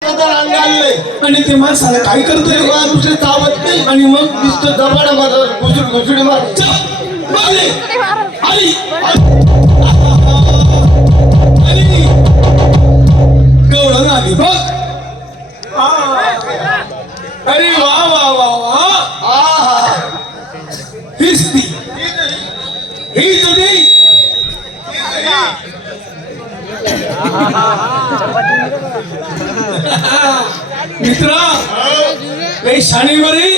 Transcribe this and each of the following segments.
आणि ते माणसाला काय करतोय? तेव्हा दुसरे चावत नाही. आणि मग नुसतं जबाडा माझा घुसड घुसडी मार बघले आली आली गवळण आली बघ. आ. अरे वा वा वा वा. आहा हीच ती. ही तुझी मित्रा काही शाणी बरी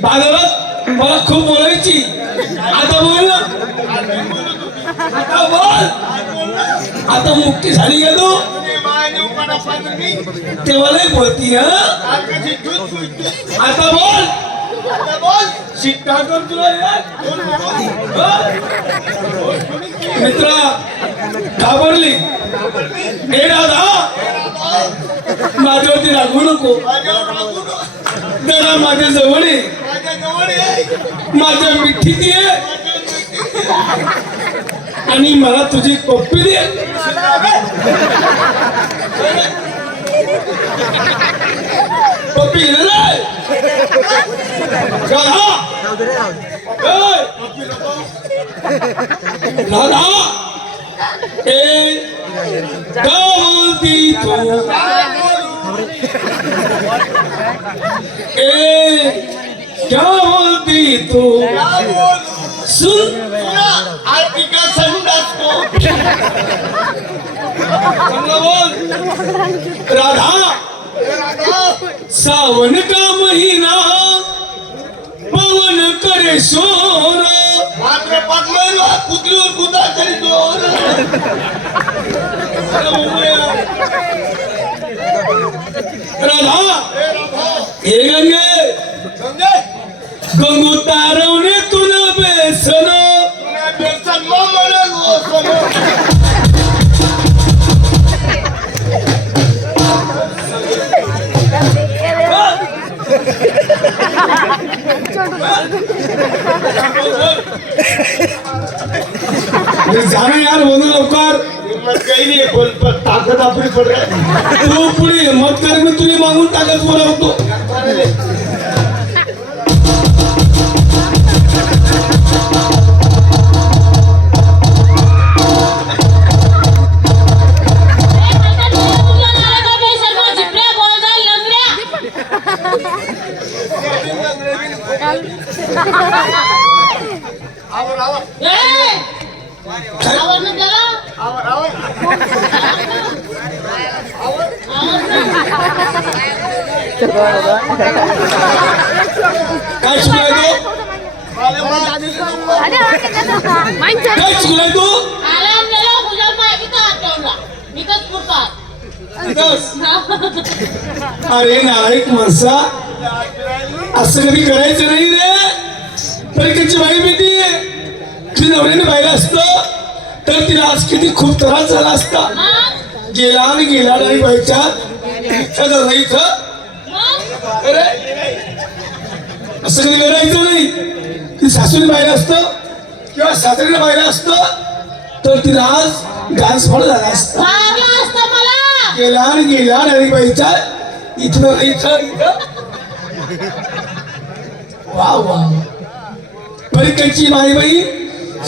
बाजारात मला खूप बोलायची. आता बोल. आता बोल. आता मुक्ती झाली तू? तेव्हा नाही बोलती हा? आता बोल. मित्रा घाबरली. हे? दादा माझ्यावरती रागवू नको. जरा माझ्या जवळ ये. माझ्या मिठीत आहे आणि मला तुझी कॉपी दे. पप्पी राधा. ए! ए क्या बोलती तू? सुन आरती का तू को। बोल. राधा सावन का महीना पवन करे शोर। मात्र पटलं कुत्रीवर कुत्रा तरी जोर राधा हे गंगे गंगू तारवणे तुला बेसन अरे जाणं यार बोलू लवकर काही नाही बोल पण ताकद आपली पड तू पुढे मत कर मी तुला मागून टाकत बोलावतो काय शिकलाय तू? काय शिकलाय तू? विकास. अरे नाईक माणसा. असं कधी करायचं नाही रे. परीक्षेची बाई मिळती ती. नवऱ्याने पाहिलं असतं तर तिला आज किती खूप त्रास झाला असता. गेला आणि गेला नाही बाईच्या इथं अरे असं कधी करायचं नाही. ती सासूने पाहिलं असतं किंवा सासरीने पाहिलं असतं तर तिला आज डान्स फॉल झाला असता. गेला आणि गेला आणि बाईच्या इथं इथं इथं वा वा परीक्षेची माई बाई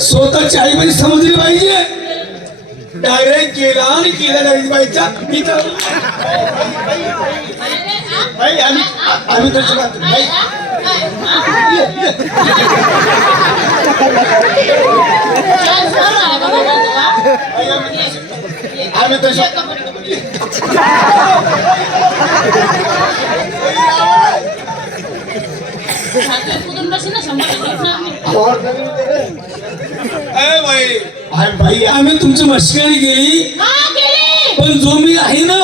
स्वतःची आई बाई समजली पाहिजे डायरेक्ट गेला आणि गेला नाही बाईच्या इथं बाई आम्ही आम्ही तशी बात बाई आम्ही हाय बाई. आम्ही तुमची मस्करी गेली पण जो मी आहे ना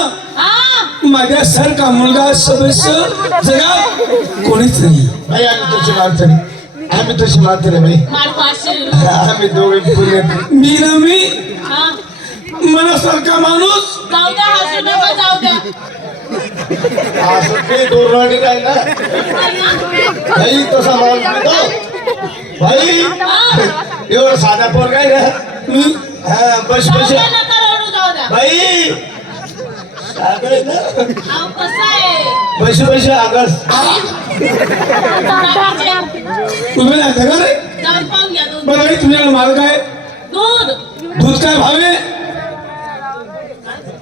माझ्यासारखा मुलगा सदस्य जगात कोणीच नाही बाई आम्ही तशी माणसं नाही. आम्ही तशी माणसं रे बाई. आम्ही दोघे मी ना मी मनासारखा माणूस? जाऊ द्या हसू नका जाऊ द्या. असं ते दोरवाडी तसा माणूस नाही तो. बाई एवढा साधा पोर काय ना. मी हा बस जाऊ बस. द्या नका रडू जाऊ द्या. बाई आगळ ना? अहो, कसं आहे? पैसे पैसे आगस तुम्ही नाही का रे? जाऊन पाहून घ्या दूध बरं आई तुझ्याकडे माल काय दूध दूध काय भावे सत्तर रुपये लिटर हो हो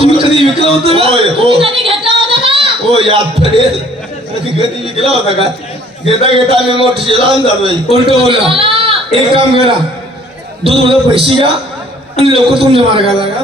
तुम्ही कधी विकलं होतं का? होय हो. तुम्ही कधी घेतला होता का? हो याद पडेल कधी कधी विकला होता का? घेता घेता आम्ही मोठी शिलान झालोय उलट बोला. एक काम करा. दूधमध्ये पैसे घ्या आणि लवकर तुमच्या मार्गाला लागा